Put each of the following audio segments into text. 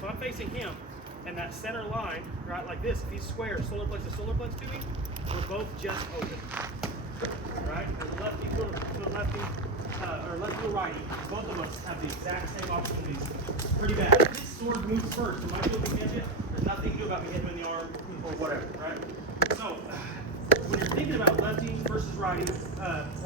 if I'm facing him and that center line, right, like this, if he's square, solar plex to solar plex to me, we're both just open. Right? As a lefty to a lefty, or lefty to a righty, both of us have the exact same opportunities. Pretty bad. If his sword moves first, and my field can catch it, there's nothing to do about me hitting him in the arm or whatever, right? So, when you're thinking about lefty versus righty,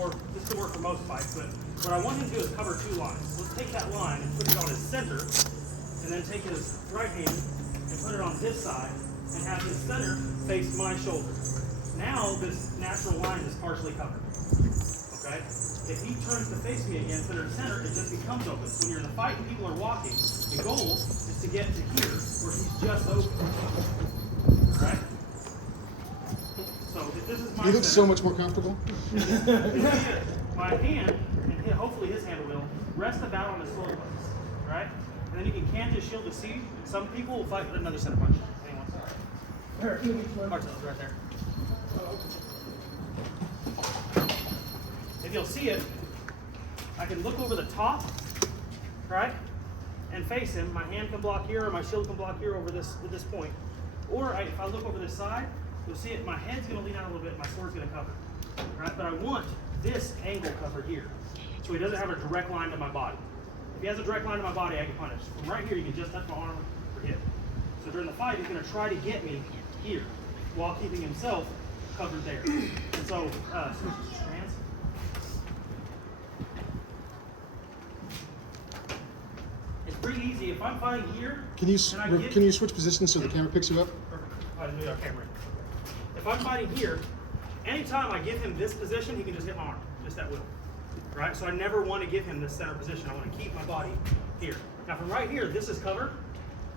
or this could work for most fights, but what I want him to do is cover two lines. Let's take that line and put it on his center, and then take his right hand and put it on his side, and have his center face my shoulder. Now this natural line is partially covered. Okay? If he turns to face me again, center to center, it just becomes open. So when you're in the fight and people are walking, the goal is to get to here where he's just open. Right? So if this is my You look so much more comfortable. My hand, and hopefully his hand will, rest about on his solar plex. Right? And then you can cant his shield to see. Some people will fight with another center punch. Anyone? Marcel's right there. If you'll see it, I can look over the top, right, and face him. My hand can block here, or my shield can block here over this point. Or if I look over this side, you'll see it. My head's going to lean out a little bit. My sword's going to cover, right? But I want this angle covered here, so he doesn't have a direct line to my body. If he has a direct line to my body, I can punish. From right here, you can just touch my arm or hip. So during the fight, he's going to try to get me here, while keeping himself covered there. And so, strands. It's pretty easy. If I'm fighting here, Can you switch positions so the camera picks you up? Perfect. Our camera. If I'm fighting here, anytime I give him this position, he can just hit my arm, just at will. Right? So I never want to give him this center position. I want to keep my body here. Now from right here, this is covered.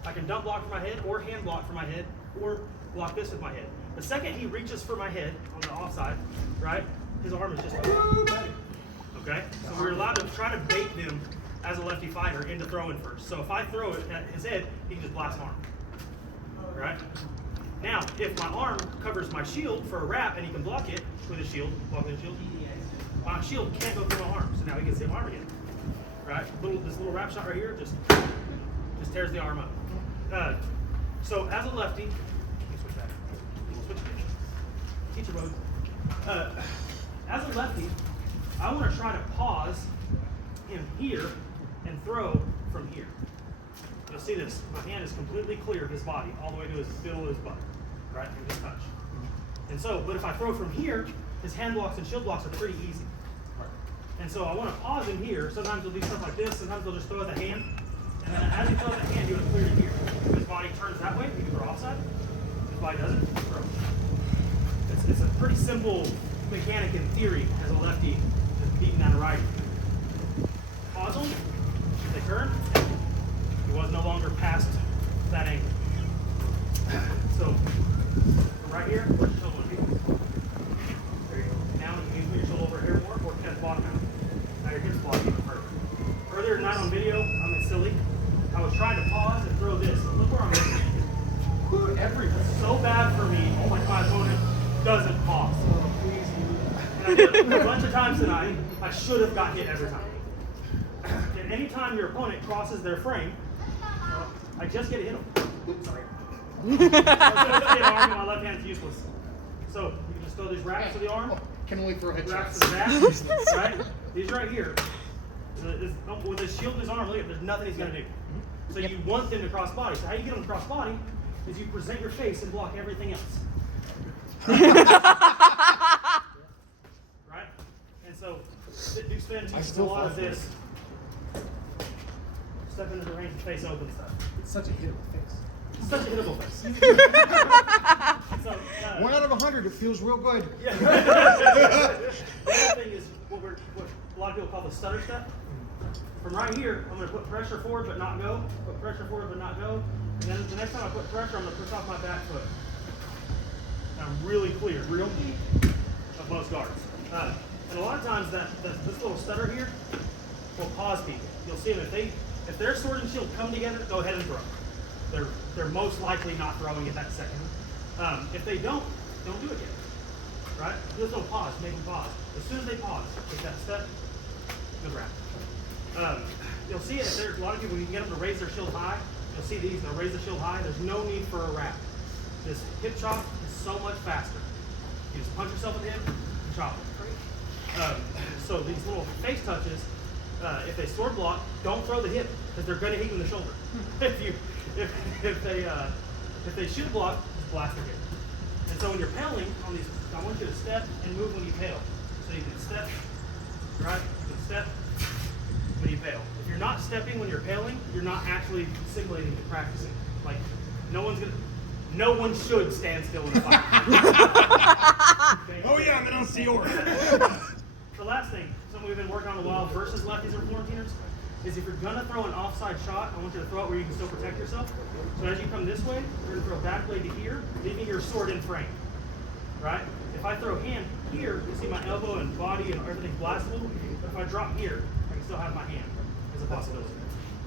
I can dump block for my head, or hand block for my head, or block this with my head. The second he reaches for my head on the offside, right, his arm is just okay? So we're allowed to try to bait them as a lefty fighter into throwing first. So if I throw it at his head, he can just blast my arm, right? Now, if my arm covers my shield for a wrap and he can block it with his shield, my shield can't go through my arm, so now he gets hit my arm again, right? This little wrap shot right here just tears the arm up. So as a lefty, teacher mode. As a lefty, I want to try to pause him here and throw from here. You'll see this. My hand is completely clear of his body, all the way to his middle of his butt, right? And his touch. And so, but if I throw from here, his hand blocks and shield blocks are pretty easy. And so I want to pause him here. Sometimes he'll do stuff like this. Sometimes he'll just throw the hand. And then as he throws the hand, he would clear it here. If his body turns that way, he can throw offside. If his body doesn't, throw. It's a pretty simple mechanic in theory as a lefty, just beating down a righty. Pause him, if they turn, he was no longer past that angle. So, right here, where's your shoulder going to be? There you go. Now you can move your shoulder over here more, or catch bottom out. Now your hips block even further. Earlier tonight on video, I'm in silly. I was trying to pause and throw this. Look where I'm going. It's so bad for me. Oh my opponent doesn't pause. And I did it a bunch of times tonight. I should have got hit every time. And anytime your opponent crosses their frame, I just get to hit them. Sorry. I was going to hit arm, and my left hand's useless. So you can just throw these wraps to the arm. Can only throw headshots. Wraps to the back. Right? These right here. With his shield in his arm, look at, there's nothing he's going to do. So you want them to cross body. So how you get them to cross body is you present your face and block everything else. Right? And so do spend a lot of this. Step into the range and face open stuff. It's such a hittable face. It's such a hittable face. So, 1 out of 100, it feels real good. Yeah. The other thing is what a lot of people call the stutter step. From right here, I'm going to put pressure forward but not go. Put pressure forward but not go. And then the next time I put pressure, I'm going to push off my back foot. And I'm really clear, real deep of most guards. And a lot of times this little stutter here will pause people. You'll see them if their sword and shield come together, go ahead and throw. They're most likely not throwing it that second. If they don't do it yet. Right? Just don't pause, make them pause. As soon as they pause, take that step, good wrap. You'll see it if there's a lot of people, you can get them to raise their shield high you'll see these, they'll raise the shield high. There's no need for a wrap. This hip chop is so much faster. You just punch yourself in the hip and chop it. So these little face touches, if they sword block, don't throw the hip because they're going to hit you in the shoulder. If they shoot block, just blast the hip. And so when you're paddling on these, I want you to step and move when you paddle. So you can step, right? You can step when you paddle. If you're not stepping when you're paddling, you're not actually simulating and practicing. Like no one should stand still in a fight. Oh yeah, I'm gonna see yours. The last thing, something we've been working on a while versus lefties or Florentines, is if you're gonna throw an offside shot, I want you to throw it where you can still protect yourself. So as you come this way, you're gonna throw back blade to here, leaving your sword in frame. Right? If I throw hand here, you see my elbow and body and everything's blastable. But if I drop here, I can still have my hand as a possibility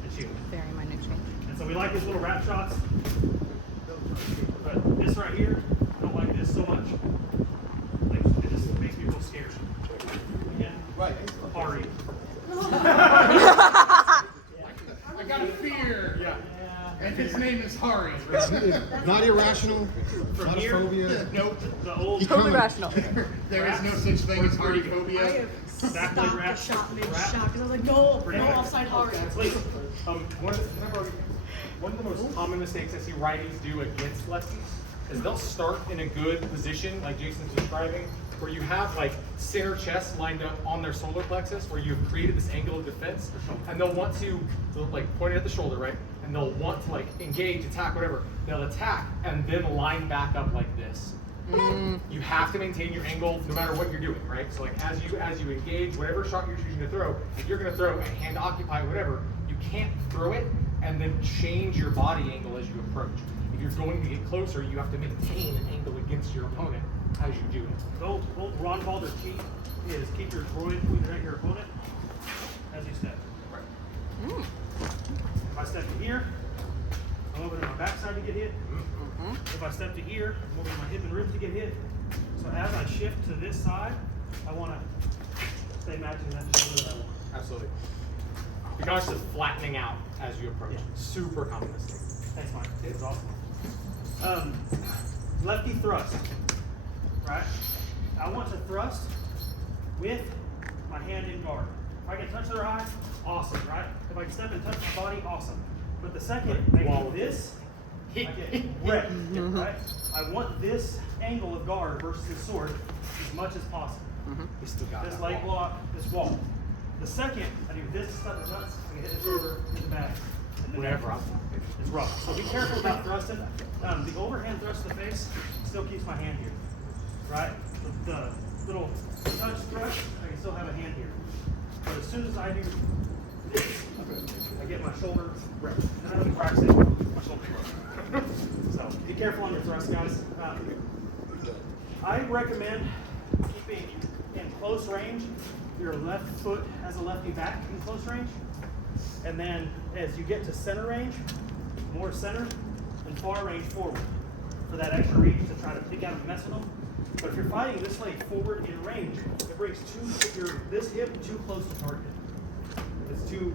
and shield. Very minute change. And so we like these little wrap shots. But this right here, I don't like this so much. Like, it just makes me feel scared. Again, Right. Ari. I got a fear. Yeah. And his name is Hari. Not irrational, From not a here, phobia. Nope. the old Totally rational. There is no such thing as Hari phobia. back blade Stopped the wrap. shot mid wrap. shot because I was like, no, Pretty no much. offside hard. Please. One of the most common mistakes I see righties do against lefties is they'll start in a good position, like Jason's describing, where you have like center chest lined up on their solar plexus, where you've created this angle of defense, and they'll want to like point it at the shoulder, right? And they'll want to like engage, attack, whatever. They'll attack and then line back up like this. You have to maintain your angle no matter what you're doing, right? So like as you engage, whatever shot you're choosing to throw, if you're gonna throw a hand occupy, whatever, you can't throw it and then change your body angle as you approach. If you're going to get closer, you have to maintain an angle against your opponent as you do it. The old Ron Balder cheat is keep your groin pointed at your opponent as you step. Right. If I step to here, I'm opening my backside to get hit. If I step to here, I'm opening my hip and ribs to get hit. So as I shift to this side, I want to stay matching that shoulder that I want. Absolutely. You're constantly flattening out as you approach. Yeah. Super common mistake. Thanks, Mike. It was awesome. Lefty thrust, right? I want to thrust with my hand in guard. If I can touch their eye, awesome, right? If I can step and touch my body, awesome. But the second I do this, I get wrecked, right? I want this angle of guard versus the sword as much as possible. You still got This that leg wall. block, this wall. The second I do this stuff the nuts, I can hit the shoulder, hit the back. And then Whatever. it's rough. So be careful about thrusting. The overhand thrust to the face still keeps my hand here, right? The little touch thrust, I can still have a hand here. But as soon as I do this, I get my shoulder wrecked. And I don't practice it, my shoulder wrecked. So be careful on your thrust, guys. I recommend keeping in close range. Your left foot has a lefty back in close range. And then as you get to center range, more center and far range forward for that extra reach to try to pick out and mess with them. But if you're fighting this leg forward in range, it brings this hip too close to target. It's too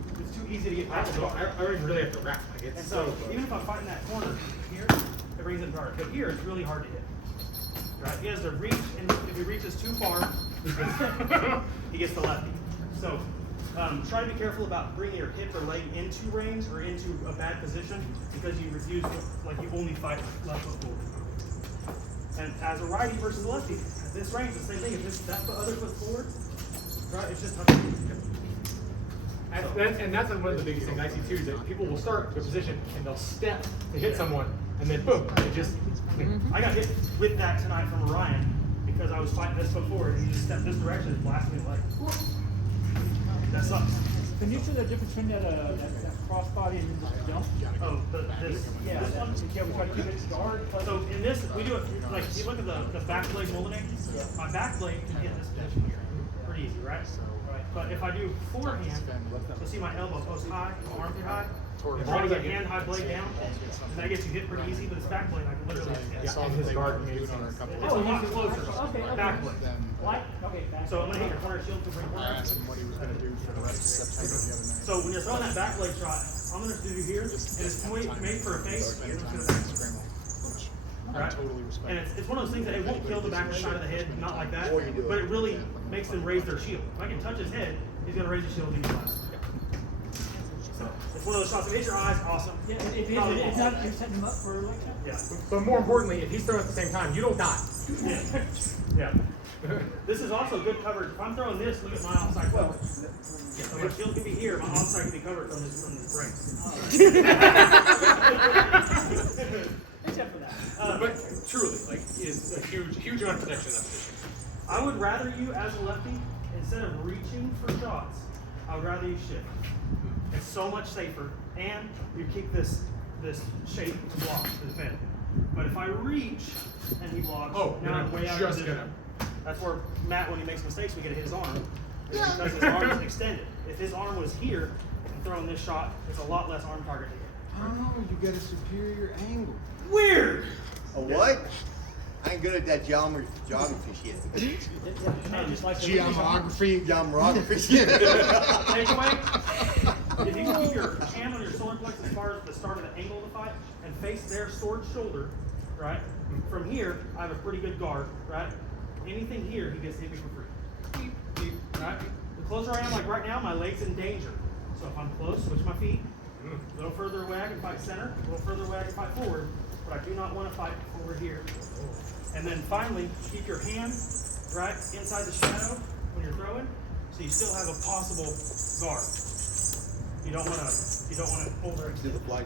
easy to get past the guard. I don't really have to wrap. Like it's And so even if I'm fighting that corner here, it brings it hard. But here it's really hard to hit. Right? He has to reach, and if he reaches too far, he gets the lefty. So try to be careful about bringing your hip or leg into range or into a bad position because you refuse to, like you only fight left foot forward. And as a righty versus a lefty, at this range, the same thing. If this that other foot forward, right, it's just touching. And that's one of the biggest things I see too, is that people will start a position and they'll step to hit someone, and then boom, it just. I got hit with that tonight from Ryan because I was fighting this foot forward and he just stepped this direction and blasted me in the leg. That sucks. Can you see the difference between that crossbody and this jump? Oh, this one? Yeah, we try to keep it guard. So in this, we do it, like, if you look at the back blade Molinet, my back blade can hit this position here. Pretty easy, right? But if I do forehand, you'll see my elbow post high, armpit high. If long I as I get get- hand high blade down, and that gets you hit pretty easy, but it's back blade, I can literally just hit. Yeah, and his guard made It's a lot closer, Okay. back blade. Like, okay, back. So I'm gonna hit your corner shield to bring corner. Asked him what he was gonna do for the rest of September the other night. So when you're throwing that back blade shot, I'm gonna do here, and it's made for a face, and it's gonna right? Totally respect. And it's one of those things that it won't kill the back side of the head, not like that, but it really makes them raise their shield. If I can touch his head, he's gonna raise his shield and class. So it's one of those shots. If it hits your eyes, awesome. Yeah, if Probably it's won't. not, you're setting him up for like that? Yeah. But more importantly, if he's throwing at the same time, you don't die. Yeah. Yeah. This is also good coverage. If I'm throwing this, look at my outside coverage. So my shield can be here, my outside can be covered from this brace. Except for that. But truly, like, is a huge amount of protection in that position. I would rather you, as a lefty, instead of reaching for shots, I would rather you shift. It's so much safer, and you keep this shape to block to defend. But if I reach and he blocks, Oh, now I'm way out of just position. gonna. That's where Matt, when he makes mistakes, we gotta hit his arm. It's because his arm is extended. If his arm was here and throwing this shot, it's a lot less arm target to hit. Oh, you got a superior angle. Weird! A what? I ain't good at that geometry shit. Just like the Geomography. Geometry shit. Takeaway, if you can keep your hand on your solar plex as far as the start of the angle of the fight and face their sword shoulder, right? From here, I have a pretty good guard, right? Anything here, he gets to hit me for free. Right? The closer I am, like right now, my leg's in danger. So if I'm close, switch my feet. A little further away, I can fight center. A little further away, I can fight forward. But I do not want to fight forward here. And then finally, keep your hand right inside the shadow when you're throwing, so you still have a possible guard. You don't want to over Do the flag.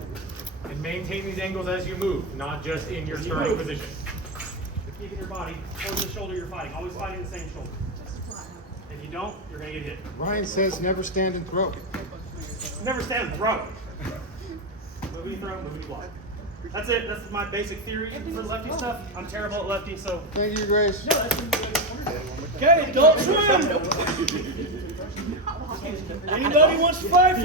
And maintain these angles as you move, not just in your As you starting move. position. keeping your body towards the shoulder you're fighting. Always fighting the same shoulder. If you don't, you're gonna get hit. Ryan says never stand and throw. Never stand and throw. Moving and throw, moving and block. That's it. That's my basic theory for lefty stuff. I'm terrible at lefty, so. Thank you, Grace. Okay, don't swim. Anybody wants to fight?